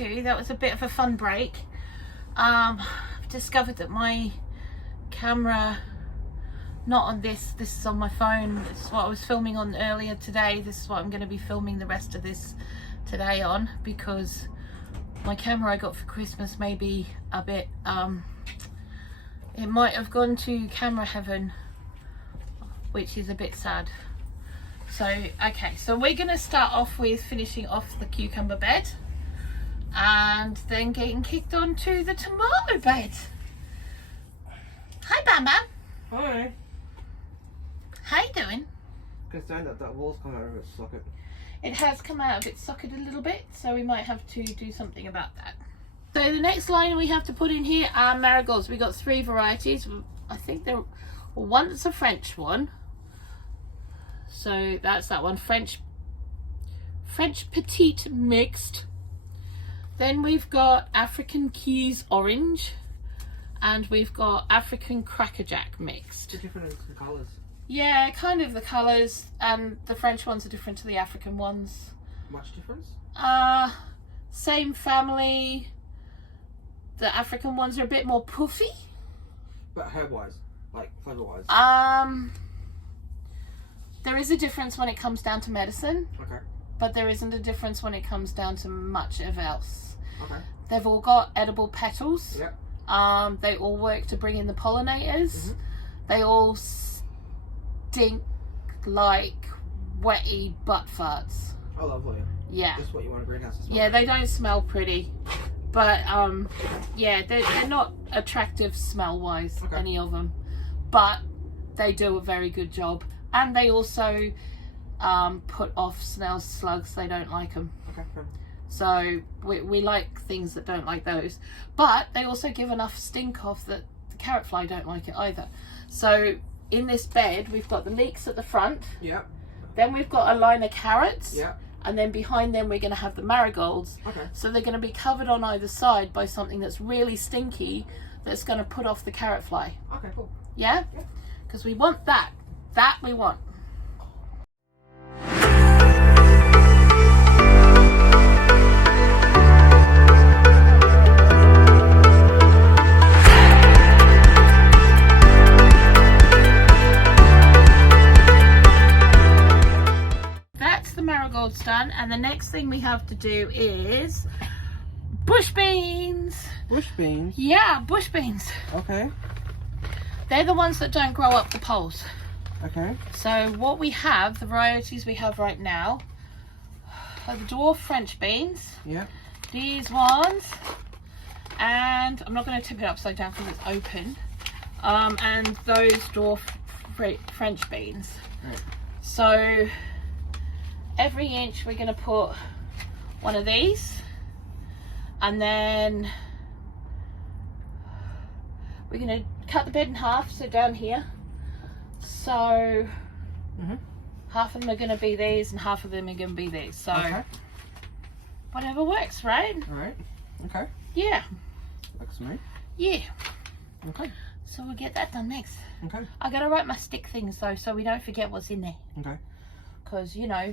2. That was a bit of a fun break. I've discovered that my camera, not on this is on my phone. This is what I was filming on earlier today. This is what I'm going to be filming the rest of this today on, because my camera I got for Christmas may be a bit it might have gone to camera heaven, which is a bit sad. So okay, so we're going to start off with finishing off the cucumber bed and then getting kicked on to the tomato bed. Hi Bamba. Hi. How you doing? Concerned that wall's come out of its socket. It has come out of its socket a little bit, so we might have to do something about that. So the next line we have to put in here are marigolds. We got 3 varieties. I think they're, one's a French one. So that's that one, French Petite Mixed. Then we've got African Keys Orange, and we've got African Crackerjack Mixed. The different colours. Yeah, kind of the colours, and the French ones are different to the African ones. Much difference? Same family. The African ones are a bit more puffy. But herb-wise, like flavour-wise. There is a difference when it comes down to medicine. Okay. But there isn't a difference when it comes down to much of else. Okay. They've all got edible petals. Yep. They all work to bring in the pollinators. Mm-hmm. They all stink like wetty butt farts. Oh, lovely. Yeah. Just what you want a greenhouse to smell. Yeah, they don't smell pretty. But, yeah, they're not attractive smell-wise, Okay. any of them. But they do a very good job. And they also put off snails, slugs. They don't like them. Okay, fair. So we like things that don't like those. But they also give enough stink off that the carrot fly don't like it either. So in this bed, we've got the leeks at the front. Yeah. Then we've got a line of carrots. Yeah. And then behind them, we're going to have the marigolds. Okay. So they're going to be covered on either side by something that's really stinky that's going to put off the carrot fly. Okay, cool. Yeah? Yeah. Because we want that. That we want. Marigolds done, and the next thing we have to do is bush beans. Bush beans? Yeah, bush beans. Okay. They're the ones that don't grow up the poles. Okay. So what we have, the varieties we have right now, are the dwarf French beans. Yeah. These ones, and I'm not going to tip it upside down because it's open. And those dwarf French beans. Right. So every inch we're going to put one of these, and then we're going to cut the bed in half, so down here. So half of them are going to be these and half of them are going to be these. So okay. Whatever works, right? Alright. Okay. Yeah. Works for me. Yeah. Okay. So we'll get that done next. Okay. I got to write my stick things though, so we don't forget what's in there. Okay. Because, you know,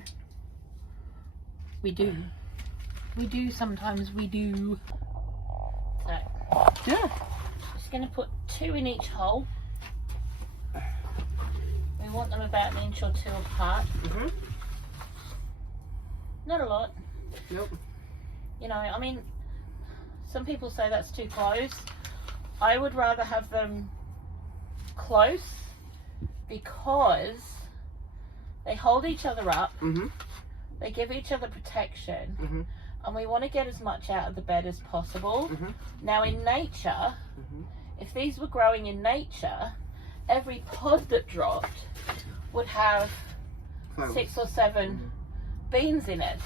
we do. We do sometimes, we do. So, Yeah. just going to put 2 in each hole. We want them about 1 inch or 2 apart. Not a lot. Yep. You know, I mean, some people say that's too close. I would rather have them close because they hold each other up. They give each other protection. And we want to get as much out of the bed as possible. Now in nature, if these were growing in nature, every pod that dropped would have 6 or 7 beans in it.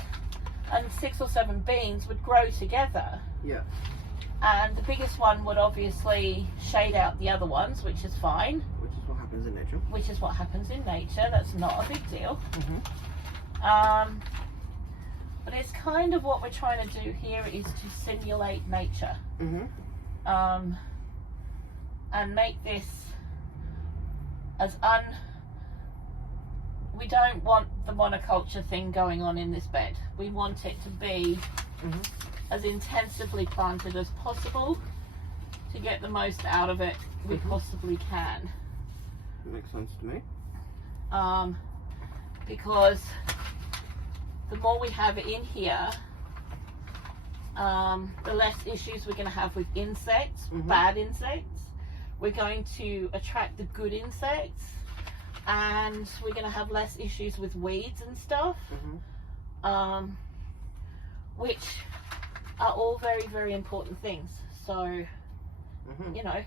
And 6 or 7 beans would grow together. Yeah. And the biggest one would obviously shade out the other ones, which is fine. Which is what happens in nature. Which is what happens in nature. That's not a big deal. But it's kind of what we're trying to do here is to simulate nature. And make this as we don't want the monoculture thing going on in this bed. We want it to be as intensively planted as possible to get the most out of it we possibly can. That makes sense to me. Because the more we have in here, the less issues we're going to have with insects, bad insects. We're going to attract the good insects, and we're going to have less issues with weeds and stuff, which are all very, very important things. So, you know,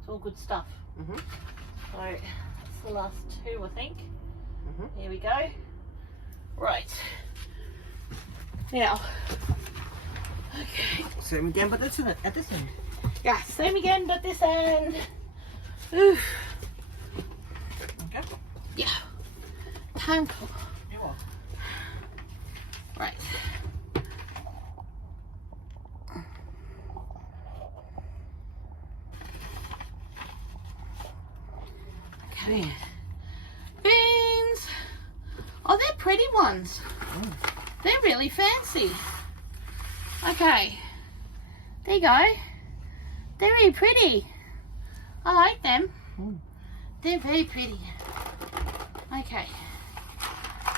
it's all good stuff. So that's the last two, I think. Here we go. Right. Now, okay. Same again, but that's at this end. Yeah, same again, but this end. Oof. Okay. Yeah. Painful. You're welcome. Right. Okay. Beans. Oh, they're pretty ones. They're really fancy. Okay. There you go. They're really pretty. I like them. They're very pretty. Okay.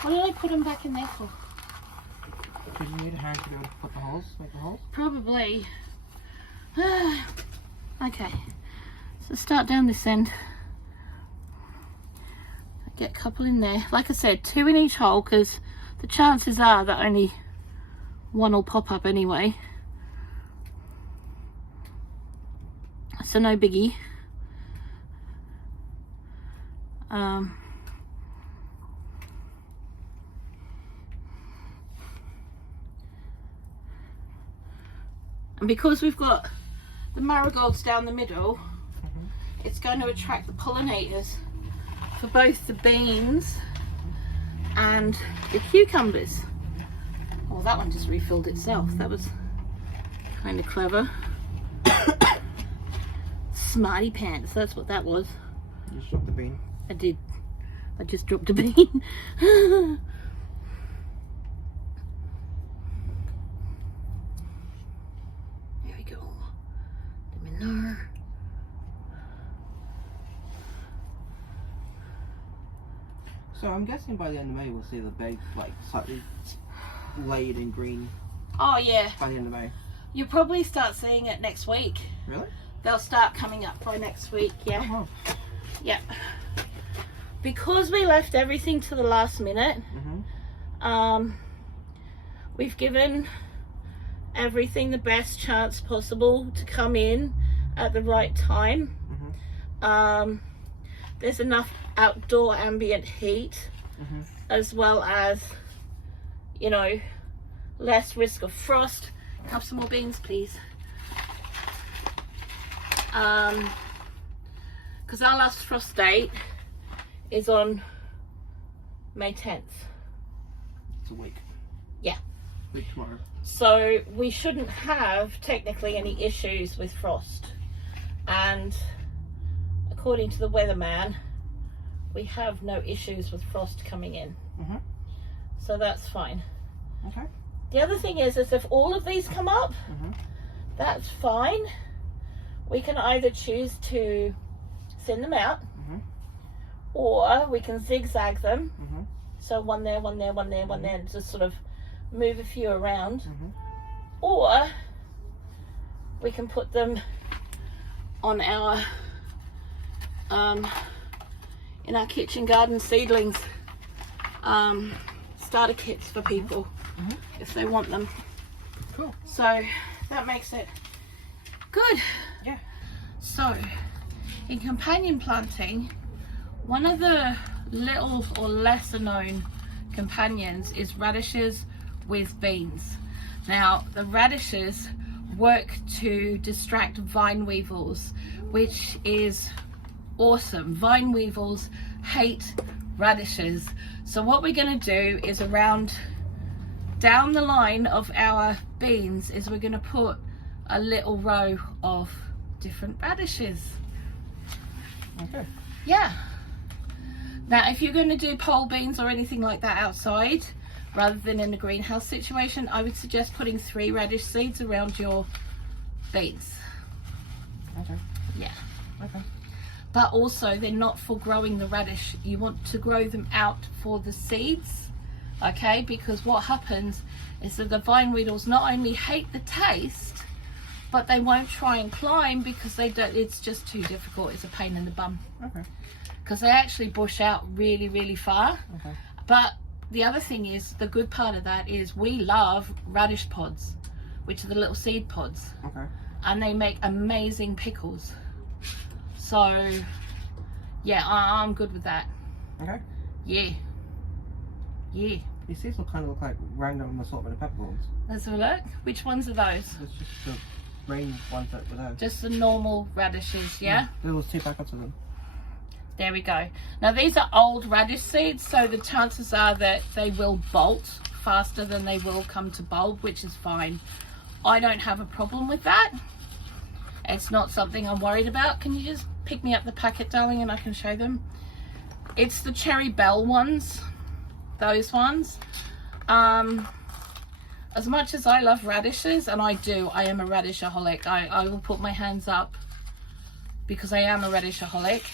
What did I put them back in there for? Because you need a hand to be able to put the holes, make the holes? Probably. Okay. So start down this end. Get a couple in there. Like I said, 2 in each hole, because the chances are that only one will pop up anyway. So no biggie. And because we've got the marigolds down the middle, it's going to attract the pollinators for both the beans and the cucumbers. Oh, that one just refilled itself. That was kind of clever. Smarty pants, that's what that was. You just dropped the bean. I did. I just dropped a bean. There we go. The manure. So I'm guessing by the end of May we'll see the bag like slightly laid in green. Oh yeah. By the end of May. You'll probably start seeing it next week. Really? They'll start coming up by next week, yeah. Oh. Yeah. Because we left everything to the last minute, we've given everything the best chance possible to come in at the right time. There's enough outdoor ambient heat, as well as, you know, less risk of frost. Have some more beans, please. Because our last frost date is on May 10th. It's a week. Yeah. Week tomorrow. So we shouldn't have technically any issues with frost. And according to the weatherman, we have no issues with frost coming in. So that's fine. Okay. The other thing is if all of these come up, that's fine. We can either choose to thin them out, or we can zigzag them. So one there, one there, one there, one there, and just sort of move a few around. Or we can put them on our in our kitchen garden seedlings starter kits for people if they want them. Cool. So that makes it good. Yeah. So in companion planting, one of the little or lesser known companions is radishes with beans. Now the radishes work to distract vine weevils, which is awesome. Vine weevils hate radishes. So what we're going to do is down the line of our beans is we're going to put a little row of different radishes. Okay. Yeah. Now if you're going to do pole beans or anything like that outside, rather than in a greenhouse situation, I would suggest putting 3 radish seeds around your beans. Okay. Yeah. Okay. But also they're not for growing the radish. You want to grow them out for the seeds, okay? Because what happens is that the vine weedles not only hate the taste, but they won't try and climb because they don't, it's just too difficult. It's a pain in the bum. Okay. Because they actually bush out really, really far. Okay. But the other thing is, the good part of that is we love radish pods, which are the little seed pods. Okay. And they make amazing pickles. So, yeah, I'm good with that. Okay. Yeah. Yeah. These seeds kind of look like random assortment of peppercorns. Let's have a look. Which ones are those? It's just the green ones that were there. Just the normal radishes, yeah? There was 2 packets of them. There we go. Now these are old radish seeds, so the chances are that they will bolt faster than they will come to bulb, which is fine. I don't have a problem with that. It's not something I'm worried about. Can you just pick me up the packet, darling, and I can show them? It's the Cherry Bell ones, those ones. As much as I love radishes, and I am a radishaholic. I will put my hands up because I am a radishaholic.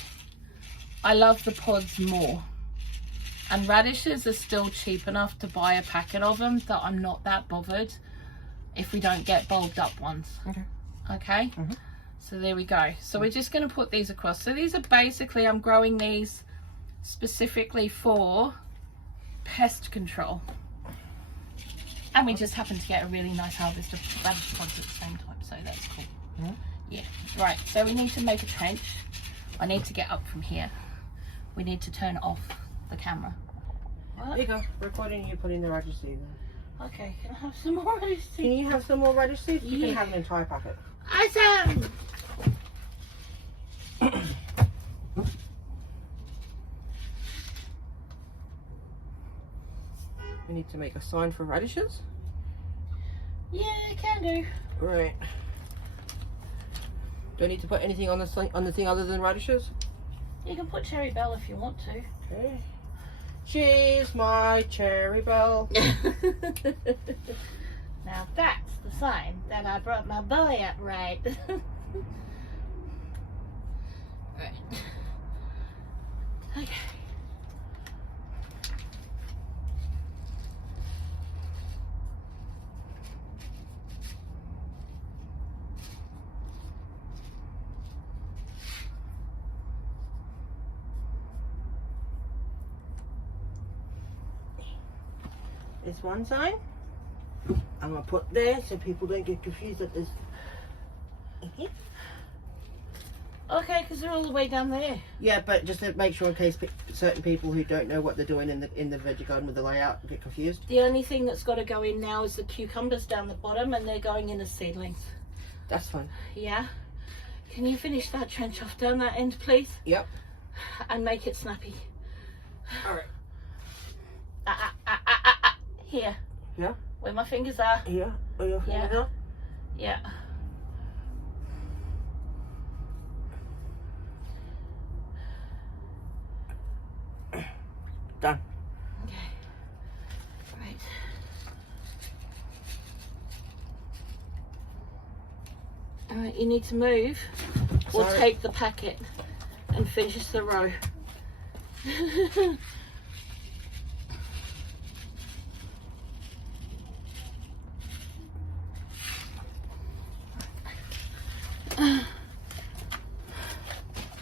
I love the pods more. And radishes are still cheap enough to buy a packet of them that I'm not that bothered if we don't get bulbed up ones. Okay. Okay. So there we go. So we're just going to put these across. So these are basically, I'm growing these specifically for pest control. And we just happen to get a really nice harvest of radish pods at the same time. So that's cool. Yeah. Right. So we need to make a trench. I need to get up from here. We need to turn off the camera. There you go. Recording you putting the radish seed in. Okay, can I have some more radish seeds? Can you have some more radish seeds? You Yeah. can have an entire packet. Awesome! We need to make a sign for radishes. Yeah, can do. Right. Do I need to put anything on the thing other than radishes? You can put Cherry Bell if you want to. Okay. She's my Cherry Bell. Now that's the sign that I brought my boy up right. Right. Okay. This one sign I'm gonna put there so people don't get confused that there's. Okay, because they're all the way down there. Yeah, but just to make sure in case certain people who don't know what they're doing in the veggie garden with the layout get confused. The only thing that's got to go in now is the cucumbers down the bottom, and they're going in as seedlings. That's fine. Yeah. Can you finish that trench off down that end, please? Yep. And make it snappy. All right. Here. Yeah. Where my fingers are. Yeah. Are your fingers up? Yeah. Done. Okay. Right. Alright, you need to move or Sorry. take the packet and finish the row.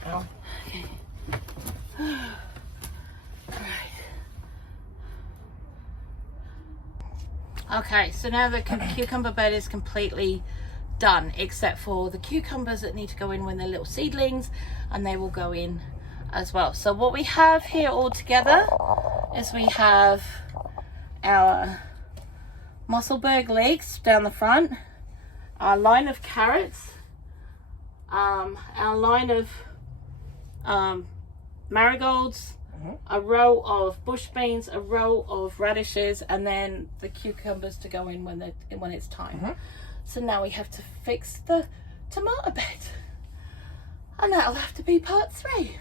Ow. Okay. Okay, so now the cucumber bed is completely done, except for the cucumbers that need to go in when they're little seedlings, and they will go in as well. So what we have here all together is we have our Musselburgh leeks down the front, our line of carrots, our line of marigolds, a row of bush beans, a row of radishes, and then the cucumbers to go in when it's time. So now we have to fix the tomato bed, and that'll have to be part 3.